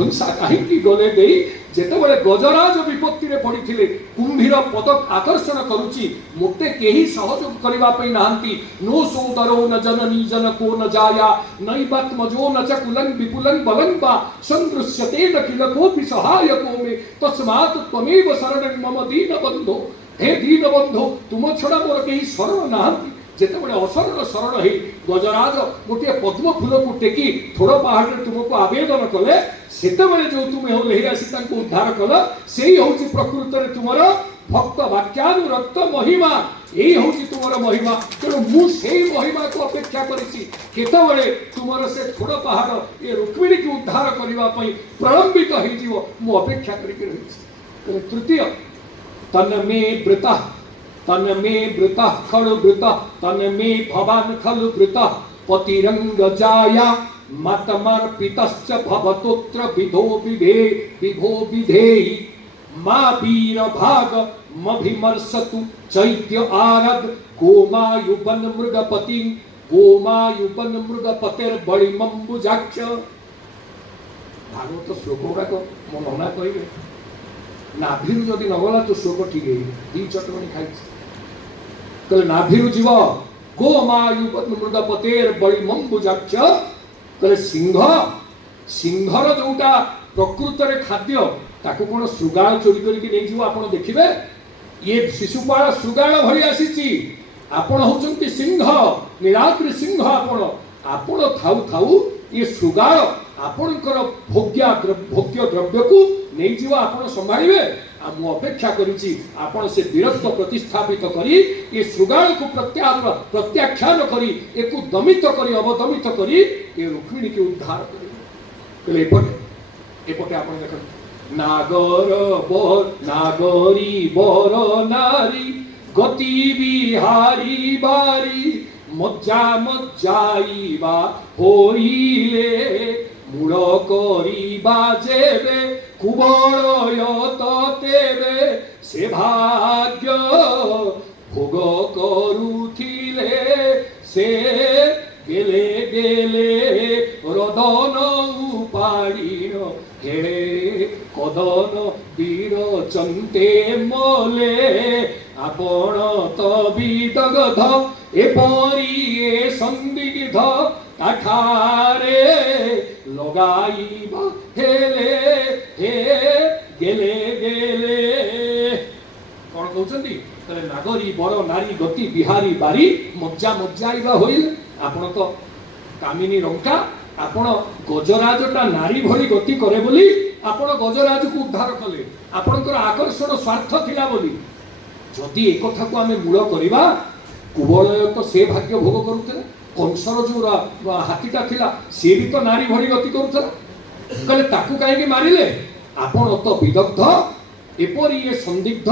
ध्वंसा कहीं गले दे जेतेबेले गजराज विपत्ति रे पड़िथिले कुंभीर पदक आकर्षण करुची मोटे केही सहयोग करबा पई नांती नो सोदरो न जननी जनको न जाया नैबात्मजो न च कुलं विपुलं बलं वा संदृश्यते न किल कोपि सहायको मे तस्मात् त्वमेव शरणं मम दीन बंधो हे दीन बंधो तुम छड़ा मोर केही शरण नांती जेतेबेले असरण शरण हे गजराज गोटे पद्म फूल को टेकी थोड़ पहाड़ तुमको आवेदन कले सेतेबेले जो तुम ओल्हे आसी तांको उद्धार कल सेही होची प्रकृत रे तुमर भक्त वाक्यानुरक्त महिमा यही होची तुमर महिमा तेणु मु सेही महिमा को अपेक्षा करिछि केतेबेले तुमर से थोड़ पहाड़ ए रुक्मिणी की उद्धार करबा पई प्रलंबित होई जीवो मु अपेक्षा करिके रहिछि। तृतीय तन में व्रता तन में वृता खलु वृता तन में भवान खलु वृता पतिरंग जाया मतमर्पितश्च भवतोत्र विधो विधे विभो विधेहि मा वीर भाग मभिमर्शतु चैत्य आरद गोमायुबन मृगपति गोमायुबन मृगपतेर बलिमंबुजाक्ष भागवत श्लोक गुड़ाक मो नना कहे नाभिरु जदि नगला तो शोक ठीक है दी चटनी खाई कहले नाभिरु जीव गोमायुबन मृगपतेर बलिमंबुजाक्ष कहले सिंहर जोटा प्रकृत रे खाद्य ताको कोन सुगाळ चोरी करिके नै जीव आपण देखिबे ये शिशुपाल सुगाळ भरी आसीची आपण होचंती सिंह निरात्री सिंह आपण थाउ थाउ ये सुगाळ आपणकर भोग्य द्रव्य को नहीं जीव आपण संभाळिबे आ मु अपेक्षा करिछि आपण से वीरत्व प्रतिस्थापित करी ये सुगाळ को प्रत्याख्यान करी एकु दमित करी अवदमित करी ये रुक्मिणी के उद्धार करी कहले एपटे आपण देखन नागरी बर नारी गति बिहारी बारी मज्जा मज्जाइबा होइले मूल करिबा जेबे कुबलयत तेबे से भाग्य भोग करुथिले से गेले गेले रदन उपाड़ीन हे कदन वीर चंते मले आपण तो विदग्ध एपरी ए संदिग्ध काठारे लगाइबा हेले हे गेले गेले कौन कहउछंती तले नागरी बड़ नारी गति बिहारी बारी मज्जा मज्जाइबा होइल आपण तो कामिनी रंका आपण गजराजटा नारी भली गति करे बोली आपण गजराज को उद्धार कले आपणकर आकर्षण स्वार्थ थिला बोली जदि एक कथा को आमे मूल करिबा कुबलय तो से भाग्य भोग करूथले कंसर जो हाथीटा थिला से भी तो नारी भली गति करूथला कहले ताकू काहे मारिले आपण तो विदग्ध एपरी ये संदिग्ध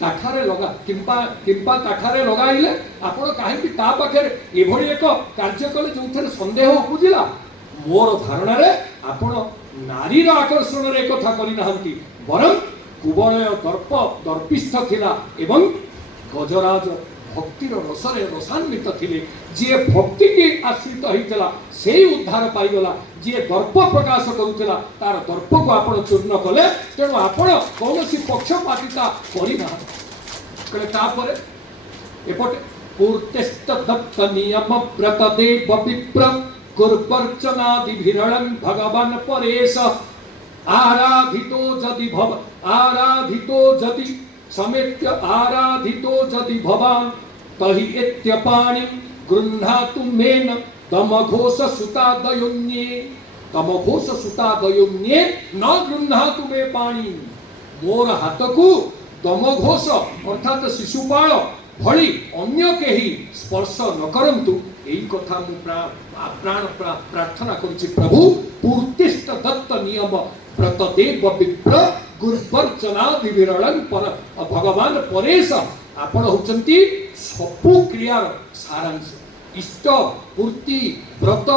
ताठारे लगा किंपा ताठारे लगाइले आपण काहे ता पाखे एभली एक कार्य कले जोथरे संदेह उपजिला मोर धारणा रे आपण नारीर आकर्षण रे कथा करि नाहंती बरं कुबलय दर्पिष्ठ थिला एवं गजराज भक्तिर रसरे रसान्वित थिले जे भक्ति के आश्रित होइतला सेही उद्धार पाइगला जे दर्प प्रकाश करूतला तार दर्प को आपण चूर्ण कले तेणु आपण कौनसी पक्षपातिता करि ना कले तापरे एपटे पूर्तेस्त दत्त नियम व्रत देव विप्र कुर्वर्चनादि विरलं भगवान परेश आराधितो जदि समेत्य आराधितो जदि भवान तहि एत्यपाणि गृह्णातु मेन तमघोष सुतादयुन्ये न गृह्णातु मे पाणि मोर हाथ को दमघोष अर्थात शिशुपाल भली अन्य केही स्पर्श न करंतु एई कथा मु प्राण प्रार्थना करूछि प्रभु पूर्तिष्ठ दत्त नियम व्रत देव विप्र गुरुवर्चनादि विरलं पर भगवान परेश आपण होचंती सबु क्रियार सारांश इष्ट पूर्ति व्रत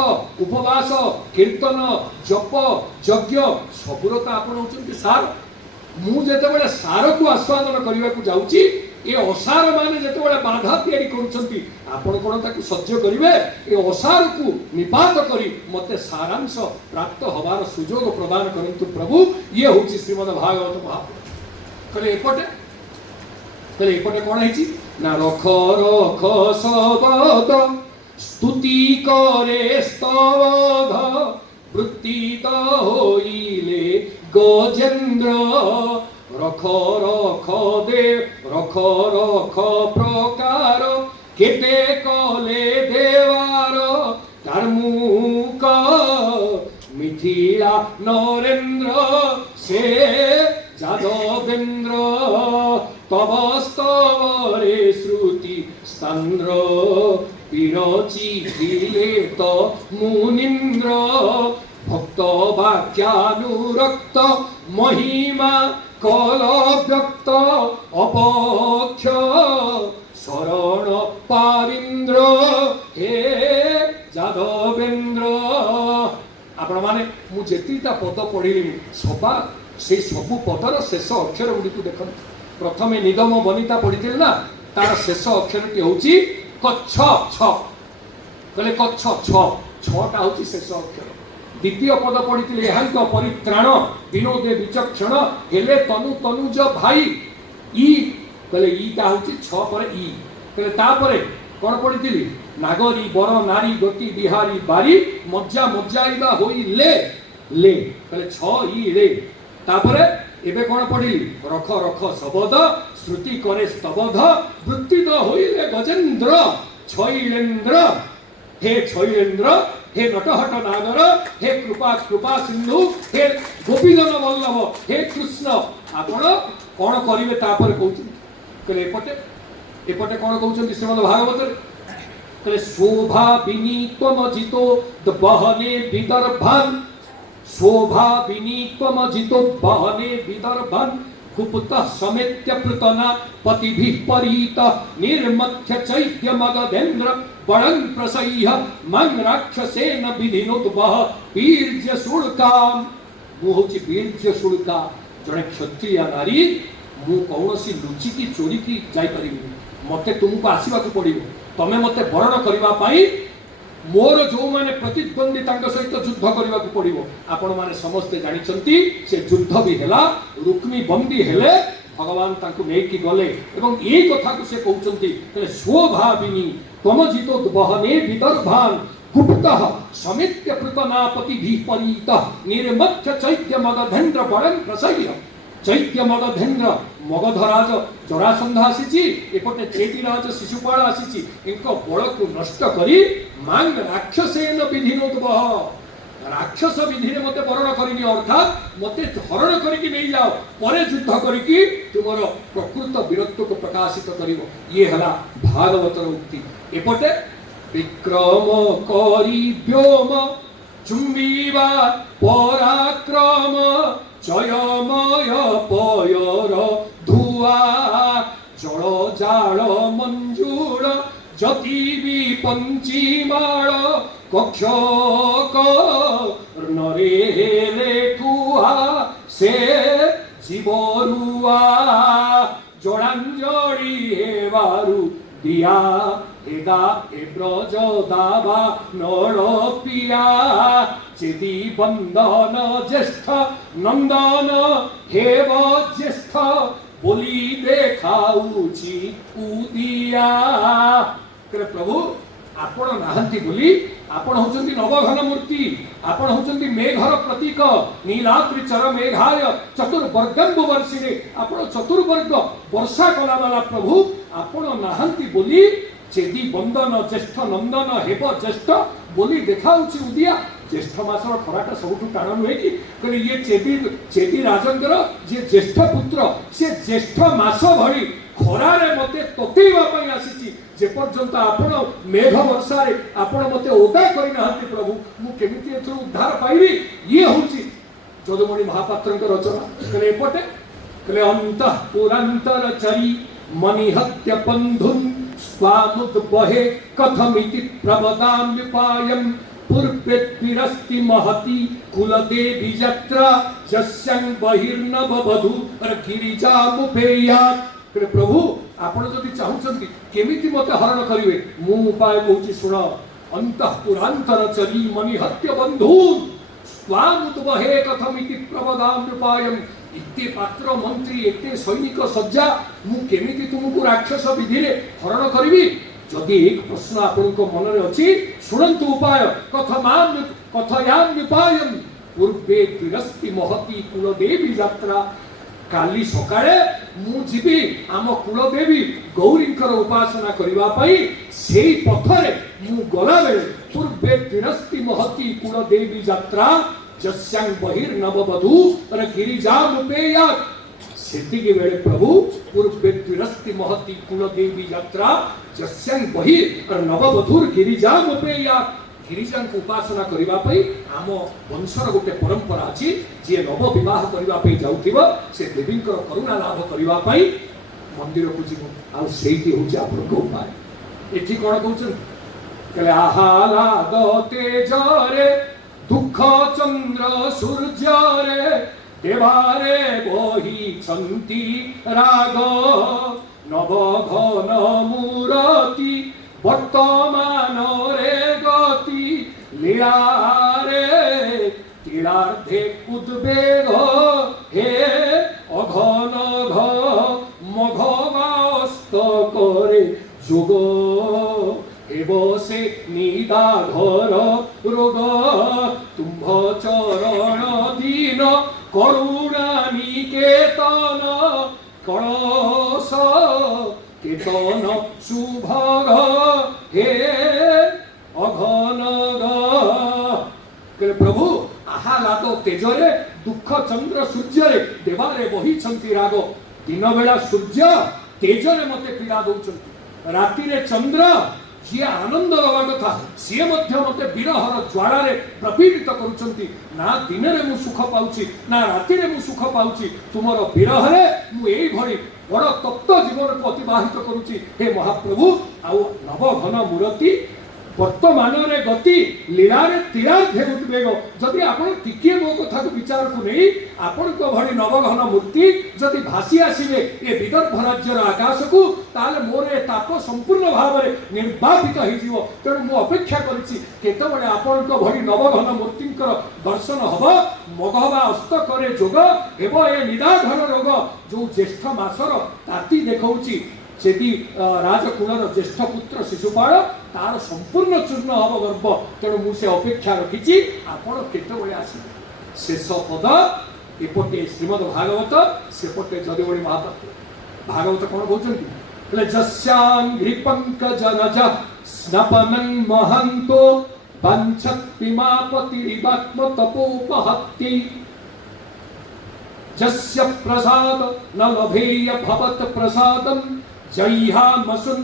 उपवास कीर्तन जप यज्ञ सबुर तो आपण होचंती सार मु जेतेबेले सार को आस्वादन करबा को जाउची ए असार माने जेतेबेले बाधा तैयारी करूछंती आपण कोन ताकू सह्य करिवे ए असार को निपात करी मते सारांश प्राप्त होबार सुजोग प्रदान करंतु प्रभु। ये होची श्रीमद् भागवत महापुराण। कले एपटे कोन हेची ना रख रख सबद स्तुति करे स्तवध वृत्तित होइले गजेन्द्र रख रख देव रख रख प्रकार केते कले देवार कार्मुक मिथिला नरेन्द्र से जादवेन्द्र तव स्तवरे श्रुति स्तंद्र विरची दिले तो मुनीन्द्र भक्त वाक्यानुरक्त महिमा कल व्यक्त अपक्ष शरण पाविन्द्र हे जादवेन्द्र। आपण माने मु जेतिटा पद पढ़िली सभा से सबु पदर शेष अक्षर गुडी को देखन। प्रथमे निगम बनिता पढ़िथिल ना तार शेष अक्षरटी होची कच्छ छ कहले कच्छ छ छटा होची शेष अक्षर। द्वितीय पद पढ़िथिल एहांक परित्राण विनोदे विचक्षण हेले तनु तनुज भाई ई कहले ईटा होची छ पर ई कहले तापरे कोन पढ़िथिली नागरी बर नारी गति बिहारी बारी मज्जा मज्जाइबा होई ले ले कहले छ ई रे तापरे एबे कोन पढ़िली रख रख सबद श्रुति करे स्तबध वृत्तिद होइले गजेन्द्र छैलेन्द्र हे छैलेन्द्र हे नटहट नागर हे कृपा कृपा सिंधु हे गोपीजन वल्लभ हे कृष्ण आपण कोन करिवे तापर कहउछन कहले एपटे कोन कहउछन श्रीमद् भागवत कहले शोभा विनीतम जितो बहने विदर्भान शोभा विनीतम जितो बहने विदर्भान कुपुत समेत्य पृतना पतिभिः परीत निर्मथ्य चैत्य मगधेन्द्र बड़ं प्रसह्य मन राक्षसेन विधिनुत बह वीर्य शुल्काम। मु होची वीर्य शुल्का जड़े क्षत्रिय नारी मु कौनसी लुचि की चोरी की जाई परिबिनी मते तुमको आसीबा को पड़िबो तमे मते वरण करिबा पाई मोर जो माने प्रतिद्वंदी तांग सहित युद्ध करने को पड़िबो। आपण माने समस्ते जानिछंती से युद्ध भी हेला रुक्मी बंदी हेले भगवान तांको नेकी गले एवं ए कथा को से कहउछंती तले शोभाविनी तमजितो बहने विदर्भान कुपितः समेत्य पृतनापति भी परीत निर्मथ्य चैत्य मगधेन्द्र बड़ं प्रसह्य चैत्य मगधेन्द्र मगधराज जरासंध आसी एपटे चेतीराज शिशुपाल आसी इनको बल को नष्ट करी मांग राक्षसेन विधिनोत बह राक्षस विधि ने मते वरण करिनी अर्थात मते हरण करिकी नहीं जाओ परे युद्ध करिकी तुमर प्रकृत वीरत्व को प्रकाशित करिवो। ये हला भागवतर उक्ति। एपटे विक्रम करी व्योम चुंबीवा पराक्रम जयमय पयर धुआ जल जाल मंजूर जति विपंचीमाळ कक्ष नरे ठुआ से जीवरुआ जड़ांजलि हेबारु दिया हेगा एब्रज दावा नल पिया चेदी बंदन ज्येष्ठ नंदन हेब ज्येष्ठ बोली देखाउची उदिया। प्रभु आपण नाहंती बोली आपण होचंती नवघन मूर्ति आपण होचंती मेघर प्रतीक नीलाद्रि चर मेघाय चतुर्वर्गं वर्षिणे आपण चतुर्वर्ग वर्षा कला वाला प्रभु आपण नाहंती बोली चेदी बंदन ज्येष्ठ नंदन हेब ज्येष्ठ बोली देखाउची उदिया। ज्येष्ठ मासर खराटा सबुठु टाण नुहे कि कहले ये चेदी राजंकर जे ज्येष्ठ पुत्र से ज्येष्ठ मास भरी खरारे मते ततेइबा पई आसीची जे पर्यंत आपण मेघ वर्षारे आपण मते ओदा करि नाहंती प्रभु मु केमिति एथु उद्धार पाइबी। ये होची जदुमणि महापात्रंक रचना। कहले एपटे कहले अंतः पुरांतर चरी मनिहत्य बंधुन स्वामुद बहे कथमिति प्रवदाम विपायम पूर्वेत्पिरस्ति महति कुलदेवी यत्र यस्यं बहिर्नव वधू गिरिजा मुपेयात्। कहले प्रभु आपण जदि चाहुचंती केमिति मते हरण करिवे मु उपाय कहूची सुन अंतःपुरांतर चली मणि हत्य बंधून स्वामुद्वहे कथमिति प्रवदाम उपायम इत्ते पात्र मंत्री एते सैनिक सज्जा मु केमिति तुमको राक्षस विधि रे हरण करिवी जदि एक प्रश्न आपनको मन रे अछि सुनंतु उपाय कथयाम उपायम पूर्वे तिरस्ति महती कुलदेवी यात्रा काली सकाळे मु जीवी आम कुलदेवी गौरींकर उपासना करिवा पई सेई पथरे मु गला बेले पूर्वे तिरस्ति महती कुलदेवी यात्रा जस्यांग बहिर नववधू और गिरिजामुपेया सेति के बेले प्रभु पूर्वे तिरस्ति महती कुलदेवी यात्रा जस्यांग बहिर और नववधूर गिरिजामुपेया गिरिजा को उपासना करिवा पई आम वंशर गोटे परंपरा अछि जे नव विवाह करिवा पई जाउथिबो से देवींकर करुणा लाभ करिवा पई मंदिर को जिवो आ सेति होछि आपन को उपाय एठी कोन कहउछन कहले आहालाद तेजरे दुख चंद्र सूर्य रे देवारे बही छंती राग नव घन मूरति वर्तमान रे गति लीला रे तीरार्धे उद्वेग हे अघन घ मघवास्त करे जोग एवसे निदा घर रोग तुम्भ चरण दीन करुणा निकेतन कळस केतन शुभग हे अघन ग प्रभु आहालाद तेजरे दुख चंद्र सूर्य रे देवारे बही छंती राग दिन बेला सूर्य तेजरे मते पीड़ा दउछंती राति रे चंद्र जी आनंद रवा कथा सी मते विरहर ज्वाला रे प्रपीड़ित करुचंती ना दिन रे मु सुख पाउची ना राति रे मु सुख पाउची तुमर विरह रे मु एई भरी बड़ तत्व जीवन को अतिबाहित करुची हे महाप्रभु आउ नव घन मूर्ति वर्तमान रे गति लीला रे तीरार्धे उद्वेग जदि आपण टिके मो कथा को विचार को नहीं आपण को भरी नवघन मूर्ति जदि भासी आसीबे ए विदर्भ राज्यर आकाश को ताले मोरे ताप संपूर्ण भाव रे निर्वापित होई जीवो तेणु मु अपेक्षा करिछि केते बडे आपण को भरी नवघन मूर्तिंकर दर्शन हबो मगहबा अस्त करे जोग एबो ए निदाघन रोग जो ज्येष्ठ मासर ताती देखौछि सेठी राजकुलर ज्येष्ठ पुत्र शिशुपाल तार संपूर्ण चूर्ण हब गर्भ तेणु मुझे अपेक्षा रखी आपण केतबे आसिबे शेष पद एपटे श्रीमद भागवत सेपटे जदिबड़ी महापात्र भागवत कौन कहते जस्यांघ्रि पंकज रज स्नपनं महंतो वंशत्तिमापतिरिवात्म तपोपहत्ति जस्य प्रसाद न लभेय भवत प्रसादं जय्हामसुन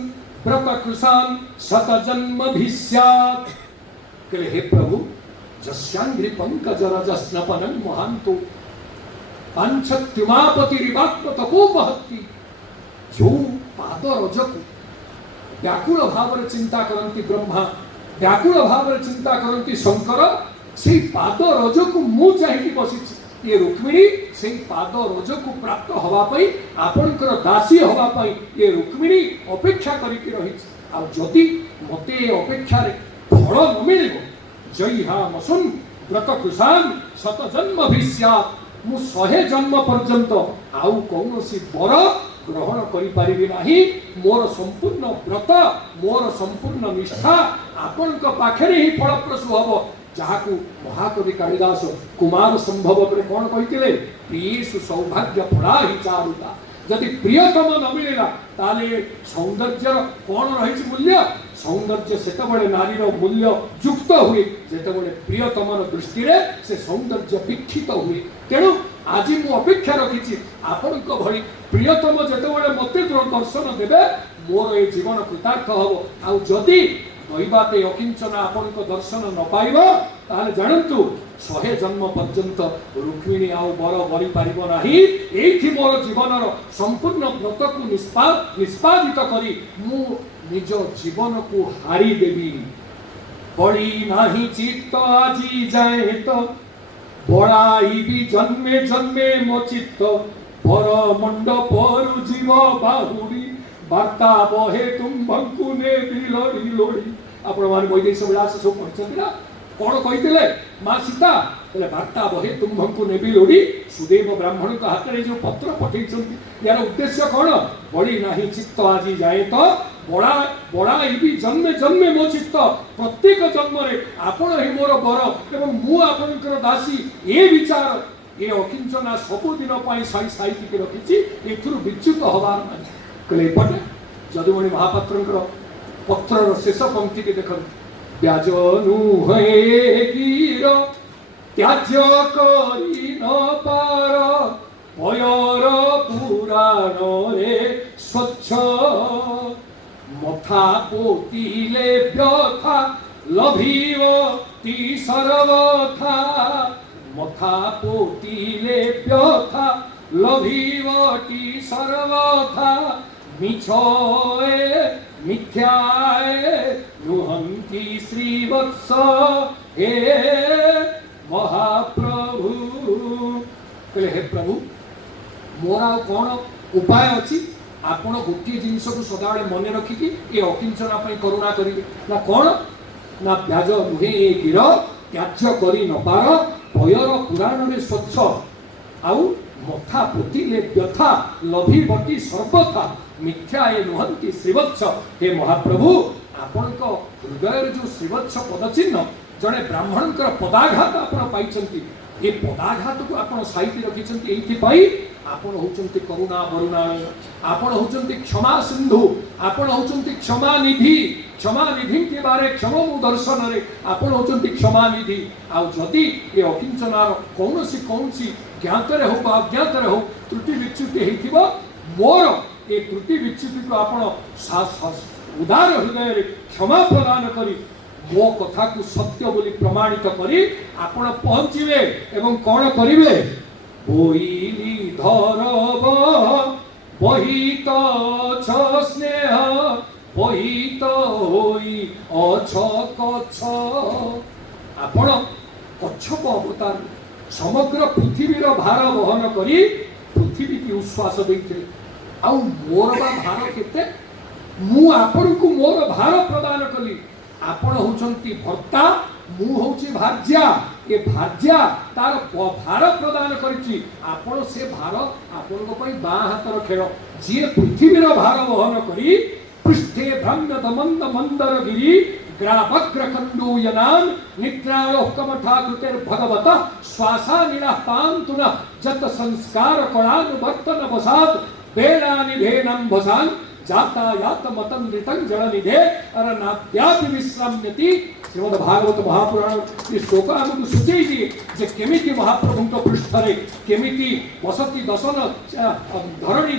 व्रत कृशान शत जन्म भिस्यात् कहले हे प्रभु जस्यांघ्रि पंकज रज स्नपनं महांतो वंशत्तिमापतिरिवात्म तपोपहत्ति जो पाद रजकु व्याकुल भाव रे चिंता करंती ब्रह्मा व्याकुल भाव रे चिंता करंती शंकर से पाद रजकु मु चाहि बसिछि ये रुक्मिणी से पाद रजकु प्राप्त हवा पई आपनकर दासी हवा पई ये रुक्मिणी अपेक्षा करिकि रहिछि आ जदि मते अपेक्षा रे फल न मिलिबो जय्हामसुन व्रत कृशान शत जन्म भिस्यात् मु 100 जन्म पर्यंत आउ कौनसी वर ग्रहण करि पारिबि नाही मोर संपूर्ण व्रत मोर संपूर्ण निष्ठा आपनक पाखरे ही फलप्रसू हबो जहाकू महाकवि कालिदास कुमार संभव रे कोन कहिथिले प्रियसु सौभाग्य फला ही चारुता जदि प्रियतम न मिलेला ताले सौंदर्य कोन रहिछि मूल्य सौंदर्य सेतबळे नारीर मूल्य युक्त हुए जेतबळे प्रियतमर दृष्टि रे से सौंदर्य विक्षित हुए तेणु आज मु अपेक्षा रखिछि आपनक भଳି प्रियतम जेतबळे मते दर्शन देबे मोर ए जीवन कृतार्थ हबो आ जदि दैवाते अकिंचन आपनक दर्शन न पाइब ताले जानंतु 100 जन्म पर्यंत रुक्मिणी आउ बर बरी पारिबो नाही एथि मोर जीवनर संपूर्ण व्रत को निष्पादित करी मु निज जीवन को हारी देवी बड़ी नाही चित्त आजी जाए तो बड़ाई भी जन्मे जन्मे मो चित्त बर मंडपरु जीव बाहुरी बार्ता बहे तुम्भंकु ने बिलोड़ी लोड़ी आपण मान वैदेश विलास सब पढ़छन ना कौन कही माँ सीता बोले बार्ता बहे तुम्भंकु नेबी लोड़ी सुदेव ब्राह्मण का हाथ में जो पत्र पठे यार उद्देश्य कौन बड़ी नहीं चित्त आज जाए तो बड़ा बड़ा जन्मे जन्मे मो चित्त प्रत्येक जन्म आपण ही मोर बर एवं मु आपणकर दासी ये विचार ये अकिंचना सबुदिन साई रखी एथुर विच्युत हबार ना कहले एपटे जदुमणि महापात्र पत्रर शेष पंक्ति के देख ब्याज नुहे गिर त्याज्य करी न पार पयर पुराण रे स्वच्छ मथा पोतिले व्यथा लभिव ती सर्वथा मथा पोतिले व्यथा लभिव ती सर्वथा मिछए मिथ्याए नुहंती श्रीवत्स हे महाप्रभु कहले हे प्रभु मोर कौन उपाय अच्छी आपण गोटे जिनस को सदा मन रखिकी ये अकिंचना करुणा करेंगे ना कौन ना ब्याज नुहे ये गिर त्याज्य करी नपार भयर पुराण रे स्वच्छ आउ मथा पोतिले व्यथा लभी बटी सर्वथा मिथ्या ए नुहंती श्रीवत्स हे महाप्रभु आपण हृदय जो श्रीवत्स पदचिन्ह जड़े ब्राह्मण पदाघात आपण पाई ये पदाघात को आप साइति रखी आपण होचंती करुणा वरुणाय आपण होचंती क्षमा सिंधु आपण होचंती क्षमा निधि के बारे क्षम दर्शन रे आपण होचंती क्षमा निधि आ जदि ये अकिंचनार कौनसी कौनसी ज्ञातरे हो अज्ञातरे हो त्रुटि विच्युति हेतिबो मोर ये त्रुटि विच्युति को आपण उदार हृदय रे क्षमा प्रदान करी मो कथा को सत्य बोली प्रमाणित करी आपण पहुँचे एवं कौन करिवे बोईली धरब बहित स्नेह बहित होई अछ कछ आपण कच्छप अवतार समग्र पृथ्वीर भार वहन करी पृथ्वी की उश्वास देते आउ मोर भार केते मु आपण को मोर भार प्रदान कली आपण होचंती भर्ता मु होची भार्या ये भार्या तार भार प्रदान करिछि आपण से भार आपण को पई बा हातर खेळ जे पृथ्वीर भार वहन करी पृष्ठे भ्रम्य दमंद मंदर गिरी ग्रावग्र कंडूयनान निद्रालोह कमठा कृतेर भगवत श्वासा निरापांतुन जत संस्कार कणानुवर्तन वसात बेला निधेनम भसान जाता यात मतम नृतंग जल निधे अरनाद्यापि विश्राम्यति श्रीमद् भागवत महापुराण ये श्लोक आमको सूचई दिए जे केमिति महाप्रभु पृष्ठ रे केमिति वसति दशन धरणी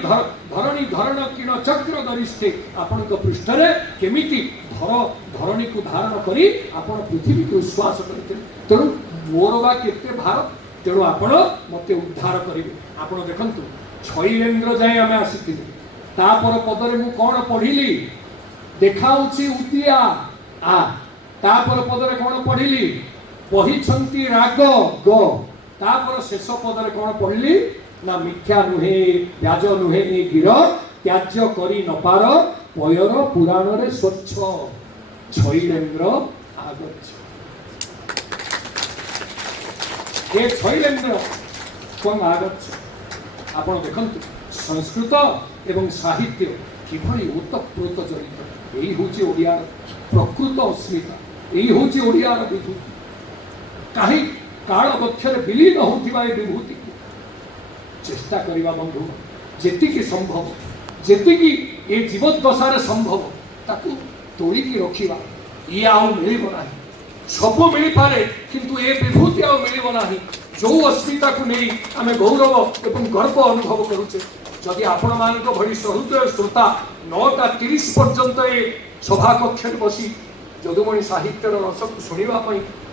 धरण किण चक्र गरिष्ठे आपण पृष्ठ रे केमिति धरणी को धारण करी आपण पृथ्वी को श्वास करते तेणु मोर बा केते भार तेणु आपण मते उद्धार करिवे आपण देखंतु छैलेन्द्र जाय आमे आसीथिले तापर पदरे मु कौन पढ़िली देखाउछि उतिया आ तापर पदरे कौन पढ़िली पढ़िछंती राग ग तापर शेष पदरे कौन पढ़िली ना मिथ्या नुहे ब्याज नुहे गिर त्याज्य करी नपार पयर पुराण रे स्वच्छ छैलेन्द्र आगच्छ हे छैलेन्द्र कौन आगच्छ आपण देखंतु संस्कृत एवं साहित्य किभली ओतप्रोत जड़ित यही हूँ ओडियार प्रकृत अस्मिता यही हूँ ओडियार विभूति कहीं काल बक्षर विलीन होता विभूति चेष्टा करवा बंधु जेतिकी संभव जेतिकी ये जीवदशार संभव ताकू तोड़िकी रखा ये आउ मिल ना सब मिल पारे किंतु ये विभूति आउ मिल ना जो अस्मिता को नहीं आम गौरव एवं गर्व अनुभव करुचे जदि आपण मान भली सहृदय श्रोता 9:30 पर्यंत ये सभा कक्ष बसी जदुमणि साहित्यर रस को शुणा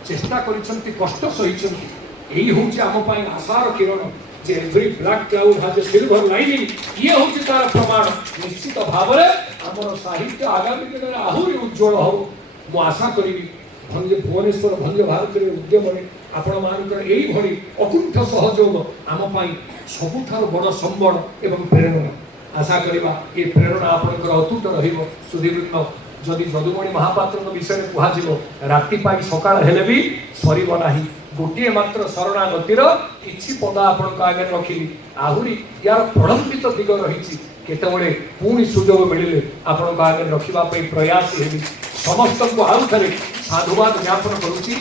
चेष्टा करिसेंती कष्ट सहिसेंती यही हूँ आम आशार किरण जे every black cloud has a silver lining ये हूँ तार प्रमाण निश्चित भाव में आमर साहित्य आगामी दिन में आहरी उज्जवल हो मु आशा करी भंज भुवनेश्वर भंज भारत उद्यम आपण मानकर एई भली अकुंठ सहयोग आम पाई सबुठार बड़ संबल एवं प्रेरणा आशा करिबा ए प्रेरणा आपनकर अतुट रहिबो। सुधीवृंद जदि जदुमणि महापात्र विषय कहुजिबो राति पाई सकाळ हेले भी सरीब नाही। गोटे मात्र शरणागतिर किछि पद आपण आगे रखिली आहुरी यार प्रलंबित दिग रही केतबळे पुणी सुजोग मिलिले आपण आगे रखिबा पई प्रयास हेबी। समस्त को आउ थे साधुवाद ज्ञापन करुच्ची।